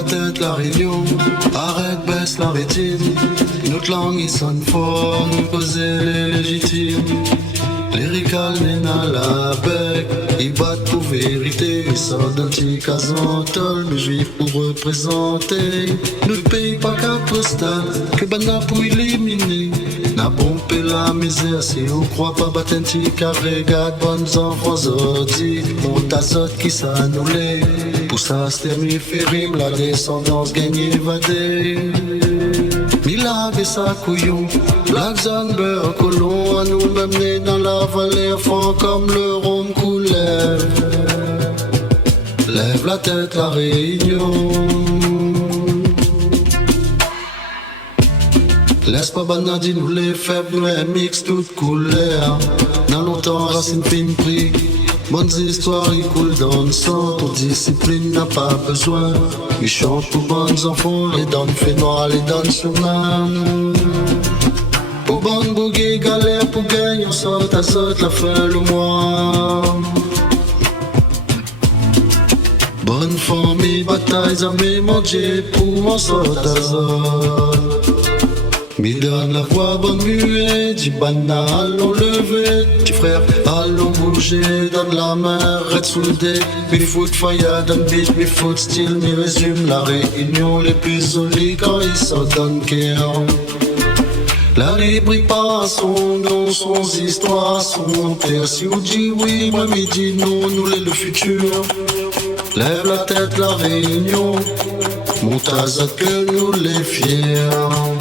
la tête, la réunion. Arrête, baisse la rétine. Notre langue, il sonne fort, nous poser les légitimes. Les ricalnés à la bec, ils battent pour vérité. Ils sortent d'un petit casantol, mais juifs pour représenter. Ne paye pas quatre stades, que bana pour éliminer. N'a pompé la misère, si on croit pas battre un petit carré. Garde bonnes enfants zodi, on t'azote qui s'annulait. Pour ça, c'était férim, la descendance gagne évadée. Mila et sa couillon, Black Zanber, colon, à nous m'amener dans la vallée, fond comme le rhum coulait. Lève la tête, la réunion. Laisse pas banadi nous les faibles, nous les mix toutes couleurs. Dans longtemps, racine fine prix. Bonnes histoires, ils coulent dans le sang. Ton discipline n'a pas besoin. Ils chantent pour bonnes enfants. Les dents fait noir, les dents sur l'âme. Pour bonne bouguer, galère pour gagner. On saute à saute la fin le mois. Bonne famille, batailles, amis, manger pour on saute à saute. Me donne la voix, bonne muette, dis banana, allons lever, petit frère, allons bouger, donne la main, red soudé, mi foot fire, donne beat, mi foot style, mi résume la réunion, les plus solides quand ils s'en donnent cœur. La vie brille pas son nom, son histoire, son terre. Si on dit oui, moi me dit non, nous l'est le futur. Lève la tête, la réunion, monte à que nous les fiers.